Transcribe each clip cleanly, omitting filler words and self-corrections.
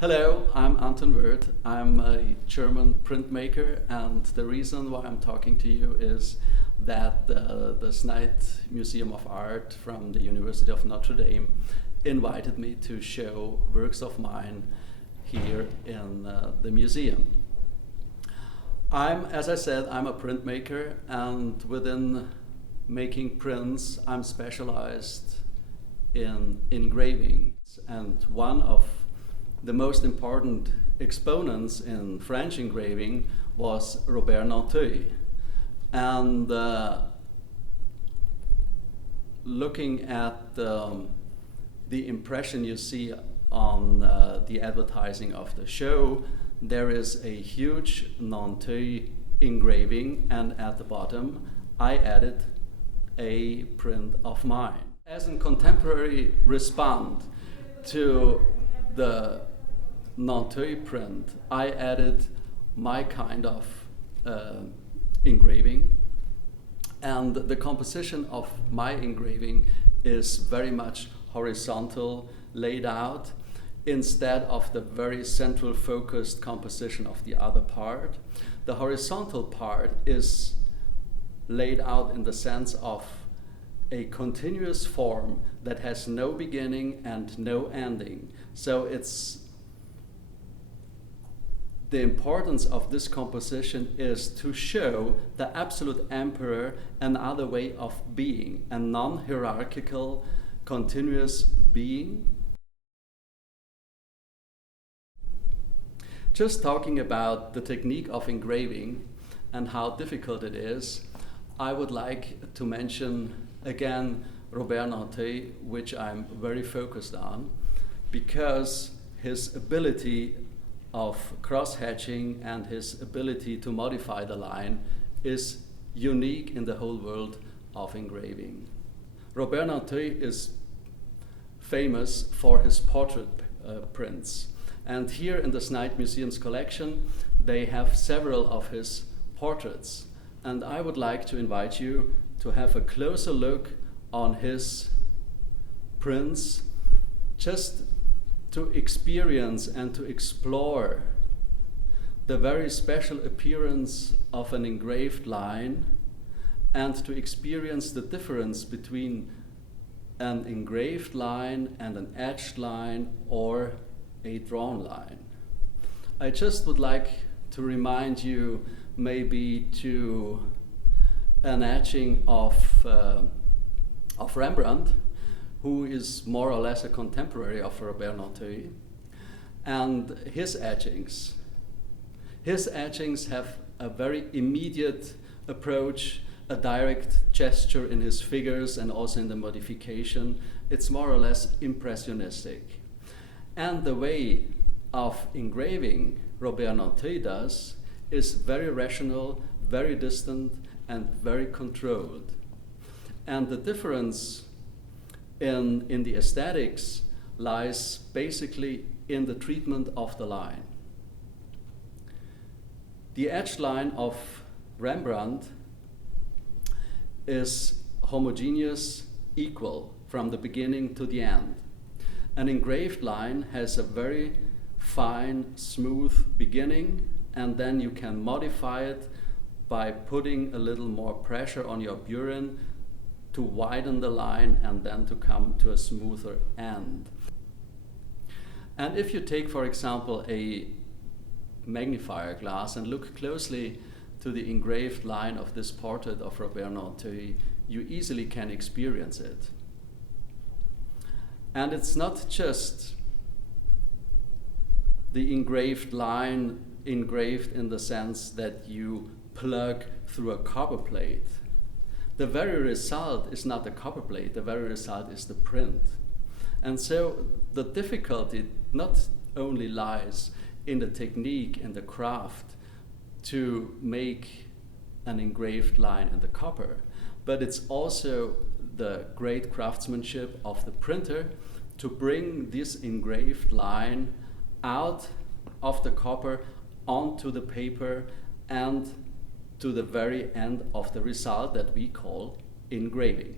Hello, I'm Anton Würth. I'm a German printmaker, and the reason why I'm talking to you is that the Snite Museum of Art from the University of Notre Dame invited me to show works of mine here in the museum. As I said, I'm a printmaker, and within making prints, I'm specialized in engraving. And one of the most important exponents in French engraving was Robert Nanteuil. And looking at the impression you see on the advertising of the show, there is a huge Nanteuil engraving, and at the bottom I added a print of mine. As a contemporary response to the Nanteuil print, I added my kind of engraving, and the composition of my engraving is very much horizontal, laid out, instead of the very central focused composition of the other part. The horizontal part is laid out in the sense of a continuous form that has no beginning and no ending. So the importance of this composition is to show the absolute emperor another way of being, a non-hierarchical, continuous being. Just talking about the technique of engraving and how difficult it is, I would like to mention again Robert Nanteuil, which I'm very focused on, because his ability of cross-hatching and his ability to modify the line is unique in the whole world of engraving. Robert Nanteuil is famous for his portrait prints, and here in the Snite Museum's collection they have several of his portraits, and I would like to invite you to have a closer look on his prints, just to experience and to explore the very special appearance of an engraved line, and to experience the difference between an engraved line and an etched line or a drawn line. I just would like to remind you maybe to an etching of Rembrandt, who is more or less a contemporary of Robert Nanteuil, and his etchings. His etchings have a very immediate approach, a direct gesture in his figures and also in the modification. It's more or less impressionistic. And the way of engraving Robert Nanteuil does is very rational, very distant, and very controlled. And the difference in the aesthetics lies basically in the treatment of the line. The etched line of Rembrandt is homogeneous, equal from the beginning to the end. An engraved line has a very fine, smooth beginning, and then you can modify it by putting a little more pressure on your burin to widen the line and then to come to a smoother end. And if you take, for example, a magnifier glass and look closely to the engraved line of this portrait of Robert Nanteuil, you easily can experience it. And it's not just the engraved line, engraved in the sense that you plug through a copper plate. The very result is not the copper plate, the very result is the print. And so the difficulty not only lies in the technique and the craft to make an engraved line in the copper, but it's also the great craftsmanship of the printer to bring this engraved line out of the copper onto the paper and to the very end of the result that we call engraving.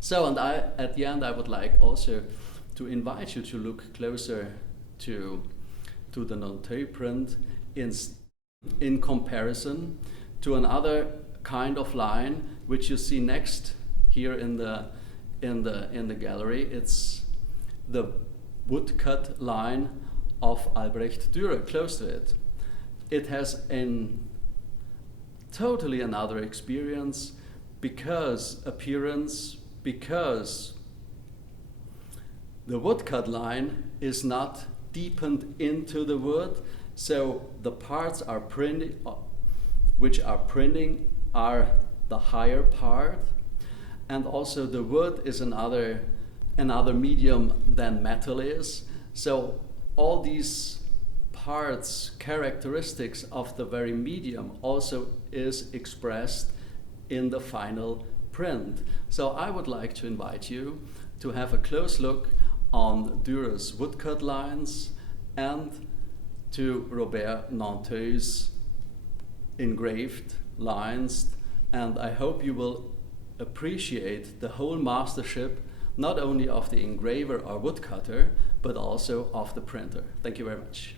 So, and at the end I would like also to invite you to look closer to the Nanteuil print in comparison to another kind of line which you see next here in the gallery. It's the woodcut line of Albrecht Dürer, close to it. It has totally another experience because the woodcut line is not deepened into the wood, so the parts which are printing are the higher part, and also the wood is another medium than metal is. So all these parts, characteristics of the very medium also is expressed in the final print. So I would like to invite you to have a close look on Dürer's woodcut lines and to Robert Nanteuil's engraved lines, and I hope you will appreciate the whole mastership, not only of the engraver or woodcutter, but also of the printer. Thank you very much.